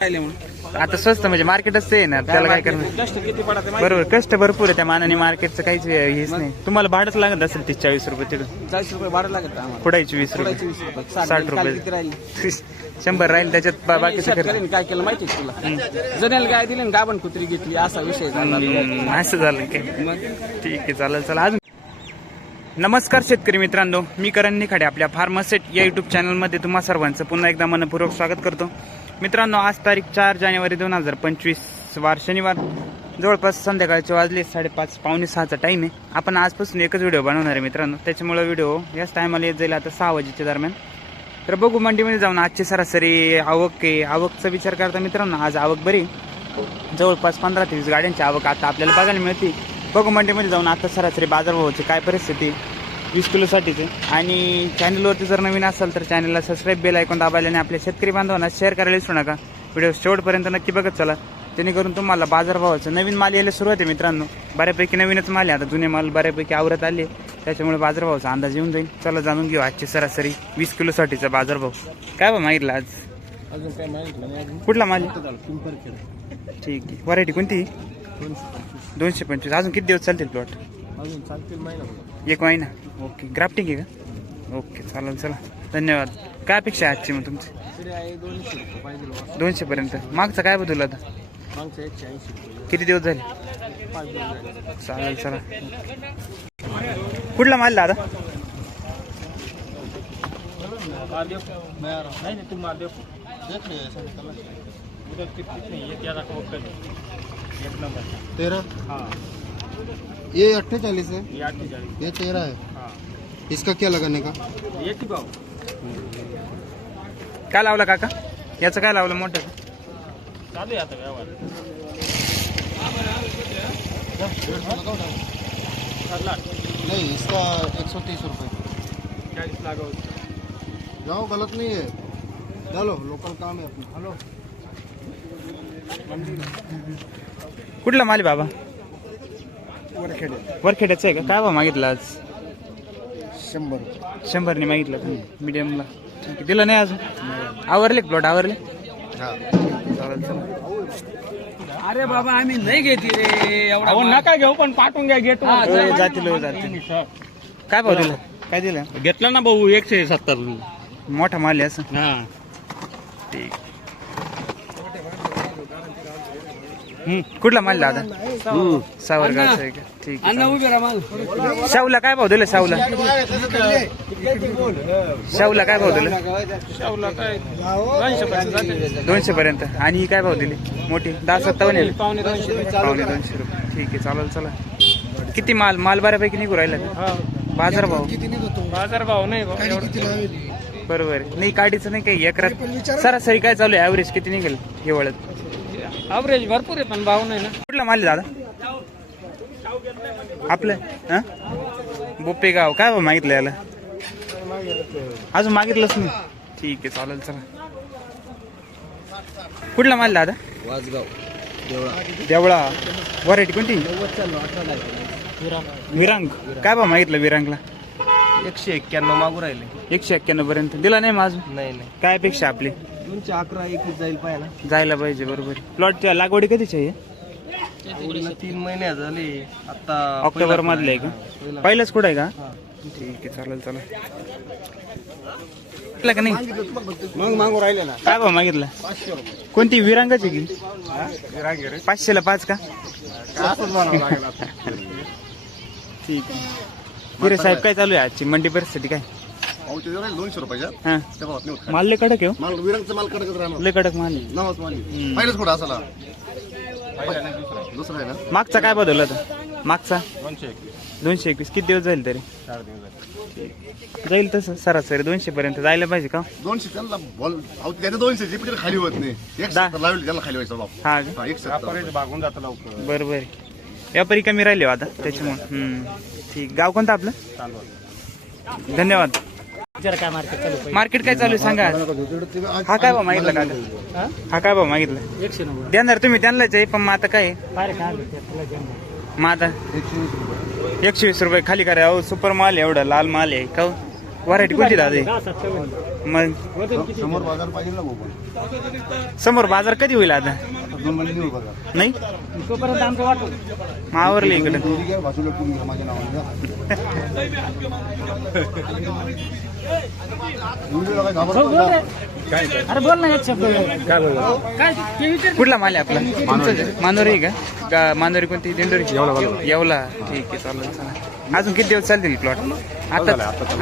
आता स्वस्त म्हणजे मार्केटच ते आहे ना त्याला काय करणार? कष्ट किती पडत आहे? बरोबर कष्ट भरपूर आहे त्या मानाने मार्केटचं काहीच हेच नाही. तुम्हाला भाडंच लागत असेल तीस चाळीस रुपये तिथं चाळीस रुपये भाडं लागत आम्हाला. वीस रुपये. वीस रुपये. साठ रुपये. रुपये. किती राहिले? शंभर राहील त्याच्यात बा- बाकीचं खर्च शेतकऱ्यांनी काय केलं माहिती तुला? जनेल गाय दिली आणि गाभण कुत्री घेतली असा विषय झाला हम्म, असं झालं काय मग? ठीक आहे चालेल चला अजून. नमस्कार शेतकरी मित्रांनो मी करण निखाडे आपल्या फार्मासेट या युट्यूब चॅनलमध्ये तुम्हा सर्वांचं पुन्हा एकदा मनपूर्वक स्वागत करतो. मित्रांनो आज तारीख चार जानेवारी दोन हजार पंचवीस वार शनिवार. जवळपास संध्याकाळचे वाजले साडेपाच पावणे सहाचा टाईम आहे. आपण आजपासून एकच व्हिडिओ बनवणार आहे मित्रांनो. त्याच्यामुळे व्हिडिओ याच टायमाला येत जाईल आता सहा वाजेच्या दरम्यान. तर बघू मंडीमध्ये जाऊन आजची सरासरी आवक आहे. आवकचा विचार करता मित्रांनो आज आवक बरी जवळपास पंधरा ते वीस गाड्यांची आवक आता आपल्याला बघायला मिळते. बघू मंडीमध्ये जाऊन आता सरासरी बाजारभावाची काय परिस्थिती वीस किलोसाठीचे आणि चॅनलवरती जर नवीन असाल तर चॅनलला सबस्क्राईब बेल ऐकून दाबायला आणि आपल्या शेतकरी बांधवांना शेअर करायला विसरू नका. व्हिडिओ शेवटपर्यंत नक्की बघत चला. जेणेकरून तुम्हाला बाजारभावाचं नवीन माल यायला सुरुवात आहे मित्रांनो. बऱ्यापैकी नवीनच माल आहे. आता जुने माल बऱ्यापैकी आवरत आले. त्याच्यामुळे बाजारभावाचा अंदाज येऊन जाईल. चला जाणून घेऊ आजची सरासरी वीस किलोसाठीचा बाजारभाव. काय बा मागितला आज? अजून काय कुठला माल? ठीक आहे. व्हरायटी कोणती? दोनशे पंचवीस. अजून किती दिवस चालतील प्लॉट अजून महिना एक महिना? ओके. ग्राफ्टिंग आहे का? ओके चालेल चला. धन्यवाद. काय अपेक्षा आहे आजची मग तुमची? तरी दोनशे पर्यंत. मागचं काय बदललं आता? मागचं एकशे ऐंशी रुपये. किती दिवस झाले. चालेल चला. कुठला माल दादा? माल देऊ? नाही नाही तू माल देऊ. उधर कितनी नहीं एक ज्यादा को कर एक नंबर. तेरह हाँ. ये अट्ठाईस है। ये तेरह है। हाँ। इसका क्या लगाने का? ये भाव? काय लावला काका? याचं काय लावलं मोठं? चालू आहे आता व्यवहार. नहीं इसका एक सौ तीस रुपये. चालीस लाख जाओ गलत नहीं है चलो लोकल काम है अपना हेलो. कुठला माल आहे बाबा? वरखेडे. वरखेड्याचं आहे का? काय भाव मागितलं आज? शंभर. शंभरने मागितलं मीडियमला ठीक आहे दिलं नाही अजून? आवरले प्लॉट आवरले? हाँ. चालेल चला अरे बाबा आम्ही नाही घेते रे एवढा नका घेऊ पण पाठवून घ्या घेतो. जातील जातील. काय भाव दिला? काय दिलं? घेतला ना भाऊ एकशे सत्तर. मोठा माल आहे असं. हा. ठीक. कुठला माल दादा? सावरगावचा आहे का? ठीक आहे चालेल. शाहूला काय भाव दिलं शाहूला? शाहूला काय भाव दिलं? शाहूला काय दोनशे पर्यंत. जाते. दोनशे पर्यंत आणि ही काय भाव दिली? मोठी? दहा सत्तावन्न आहे. ना? पावणे दोनशे. पावणे दोनशे रुपये. ठीक आहे चालेल चला. किती माल? माल बऱ्यापैकी निघू राहिला का? बाजार भाव? बाजार भाव नाही भाऊ एवढं. बरोबर आहे. नाही काढीचं नाही काही. एकरात सरासरी काय चालू आहे? ॲव्हरेज किती निघेल? हिवाळ्यात अवरेज भरपूर आहे पण भाव नाही ना. कुठला माल आहे दादा? आपलं हा? बोपेगाव काय भाव मागितलं याला? अजून मागितलंच नाही. ठीक आहे चालेल चला. कुठला माल दादा? वाजगाव देवळा. व्हरायटी कोणती? विरांग. काय भाव मागितलं विरांगला? एकशे एक्क्याण्णव मागू राहिले. एकशे एक्क्याण्णव पर्यंत. दिला नाही माझं नाही नाही. काय अपेक्षा आपली? दोनशे अकरा एकवीस जाईल पाहिजे जायला पाहिजे बरोबर. प्लॉटच्या लागवडी कधीची आहे? ना तीन महिने झाले. आता ऑक्टोबर मधले आहे का? पहिलंच कुठं आहे का? ठीक आहे चालेल चला कुठलं का नाही? मग मागू राहिले ना काय भाव मागितला? पाचशे रुपये. कोणती विरांगाची की? पाचशेला पाच का? ठीक आहे. हिरे साहेब काय चालू आहे आजची मंडी परिस्थिती काय? दोनशे रुपयाच्या हा. त्या भावात नाही होत. माल लय कडक आहे हो. माल विरंगचा माल कडकच राहणार. लय कडक माल आहे. नवाच माल. पहिलेच कुठं असाला दुसरा. आहे ना? मागचा काय बदलला होता? मागचा? दोनशे एकवीस. दोनशे एकवीस. किती दिवस जाईल तरी? चार दिवस जाईल. तसं सरासरी दोनशे पर्यंत. जायला पाहिजे का दोनशे त्यांना बॉल अहो, त्याच्या दोनशे जी पण खाली होत नाही. एक दहा. सत्तर लावली त्याला खाली व्हायचं बाप. हा का? हा, एक सत्तर. भागून जातं लवकर. बरोबर. आहे. व्यापारी कमी राहिले हो आता त्याच्यामुळे. हम्म. ठीक. गाव कोणतं आपलं? धन्यवाद. काय मार्केट चालू मार्केट काय चालू आहे सांगा. हा काय भाव मागितला का हा? काय भाव मागितला? एकशे नव्वद. देणार तुम्ही त्यांनाच आहे पण मग आता काय? आहे? फार काय तुला मग आता एकशे वीस रुपये खाली करा. अहो सुपर माल आहे एवढा लाल माल आहे. का हो? व्हरायटी कोणती दादा ही? मग? समोर बाजार पाहिजे ना समोर बाजार कधी होईल आता? दोन महिने नाही? तोपर्यंत आमचं वाटू. आवरले इकडे. घ्या घ्या माझ्या नावाने? अरे बोल ना एक शब्द काय ते विचार. कुठला माल आहे आपला? मानोरी. आहे का? का मानोरी कोणती? दिंडोरी? येवला ठीक आहे चालेल चला अजून किती दिवस चालतील प्लॉट आता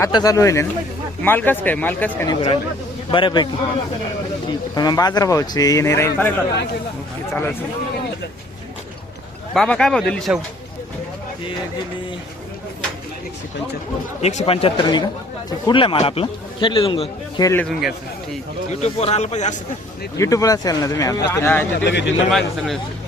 आता चालू होईल ना माल कस काय माल कस काय नाही बरं बऱ्यापैकी ठीक आहे पण मग बाजारभावचे ये नाही राहील ओके, चालेल. बाबा काय भाव दिली शाहू एकशे पंच्याहत्तर नाही का कुठला आहे माल आपला खेळले तुंग खेळले तुम्ही घ्यायचं ठीक आहे युट्यूब वर आलं पाहिजे असं युट्यूबला असेल ना तुम्ही आता.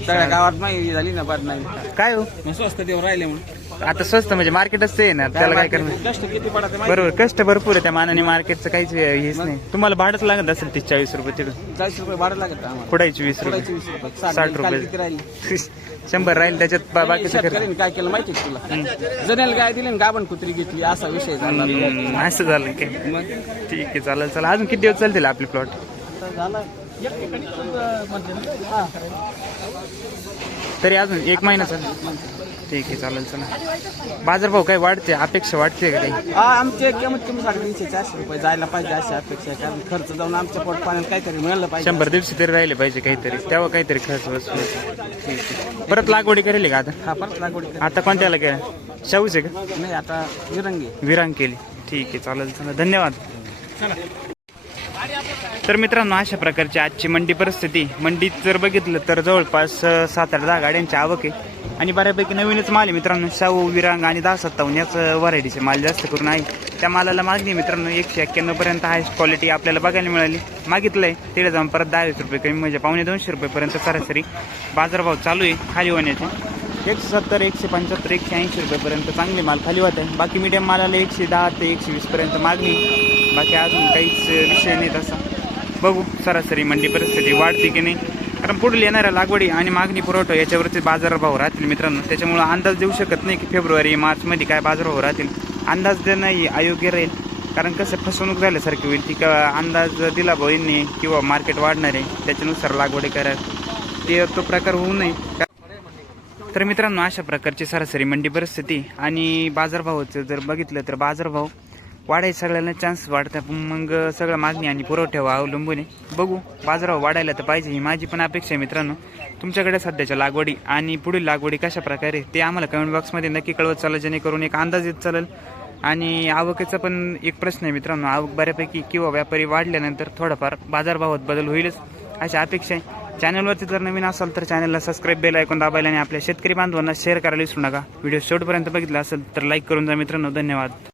सगळ्या गावात माहिती झाली ना बाद नाही काय हो मग स्वस्त देऊन राहिले म्हणून आता स्वस्त म्हणजे मार्केटच ते येणार त्याला काय करणार? कष्ट किती पडत बरोबर कष्ट भरपूर आहे त्या मानाने मार्केटचं काहीच हेच नाही. तुम्हाला भाडंच लागत असेल तीस चाळीस रुपये तिथं? चाळीस रुपये भाडं लागत आम्हाला. वीस रुपये. वीस रुपये. साठ काल किती रुपये. राहिली. शंभर राहील त्याच्यात बा- बाकीचं खर्च. शेतकऱ्यांनी काय केलं माहिती आहे तुला? जनेल गाय दिली गाबन कुत्री घेतली असा विषय झाला. हम्म, असं झालं की. मग? ठीक आहे चालेल चला अजून किती दिवस चालतील आपले प्लॉट आता झालं. एक ठिकाणी म्हणते ना. हा. तरी अजून एक महिना चालेल. ठीक आहे चालेल चला. बाजारभाव काय वाढते अपेक्षा वाढते का काही? हा आमचे कमीत कमी साडे तीनशे चारशे रुपये जायला पाहिजे अशी अपेक्षा आहे कारण खर्च जाऊन आमच्या पोट पाण्यात काहीतरी मिळालं पाहिजे. शंभर दिवशी तरी राहिले पाहिजे काहीतरी तेव्हा काहीतरी खर्च होतो. ठीक आहे. परत लागवडी करेल का आता? हा परत लागवड करा. आता कोणत्याला केलं? शाहूच आहे का? नाही आता विरंगी. विरांग केली. ठीक आहे चालेल चला धन्यवाद. तर मित्रांनो अशा प्रकारची आजची मंडी परिस्थिती. मंडीत जर बघितलं तर जवळपास सात आठ दहा गाड्यांची आवक आहे. आणि बऱ्यापैकी नवीनच माल आहे मित्रांनो. शाहू विरांग आणि दहा सत्तावन्न याच व्हरायटीचे माल जास्त करून आहे. त्या मालाला मागणी मित्रांनो एकशे एक्क्याण्णव पर्यंत हायस्ट क्वालिटी आपल्याला बघायला मिळाली. मागितलंय तिथे जाऊन परत दहा वीस रुपये कमी म्हणजे पावणे दोनशे रुपयेपर्यंत सरासरी बाजारभाव चालू आहे खाली होण्याचे. एकशे सत्तर एकशे पंच्याहत्तर एकशे ऐंशी रुपयेपर्यंत चांगले माल खाली होत आहे. बाकी मीडियम मालाला एकशे दहा ते एकशे वीसपर्यंत मागणी बाकी अजून काहीच विषय नाही तसा बघू सरासरी मंडी परिस्थिती वाढते की नाही. कारण पुढील येणाऱ्या लागवडी आणि मागणी पुरवठा याच्यावरती बाजारभाव राहतील मित्रांनो. त्याच्यामुळं अंदाज देऊ शकत नाही की फेब्रुवारी मार्चमध्ये काय बाजारभाव राहतील. अंदाज देणंही अयोग्य राहील. कारण कसं फसवणूक झाल्यासारखी होईल. ती का अंदाज दिला भाईंनी किंवा मार्केट वाढणार आहे त्याच्यानुसार लागवडी करा. ते तो प्रकार होऊ नये. तर मित्रांनो अशा प्रकारची सरासरी मंडी परिस्थिती आणि बाजारभावाचं जर बघितलं तर बाजारभाव वाढायला सगळ्यांना चान्स वाढतात. पण मग सगळं मागणी आणि पुरवठ्यावर अवलंबून आहे. बघू बाजारावर वाढायला तर पाहिजे ही माझी पण अपेक्षा आहे मित्रांनो. तुमच्याकडे सध्याच्या लागवडी आणि पुढील लागवडी कशा प्रकारे ते आम्हाला कमेंट बॉक्समध्ये नक्की कळवत चालेल जेणेकरून एक अंदाज येत चालेल. आणि आवकेचा पण एक प्रश्न आहे मित्रांनो. आवक बऱ्यापैकी किंवा व्यापारी वाढल्यानंतर थोडाफार बाजारभावात बदल होईलच अशी अपेक्षा आहे. चॅनलवरती जर नवीन असाल तर चॅनलला सबस्क्राईब बेल ऐकून दाबायला आणि आपल्या शेतकरी बांधवांना शेअर करायला विसरू नका. व्हिडिओ शेवटपर्यंत बघितला असेल तर लाईक करून जा मित्रांनो. धन्यवाद.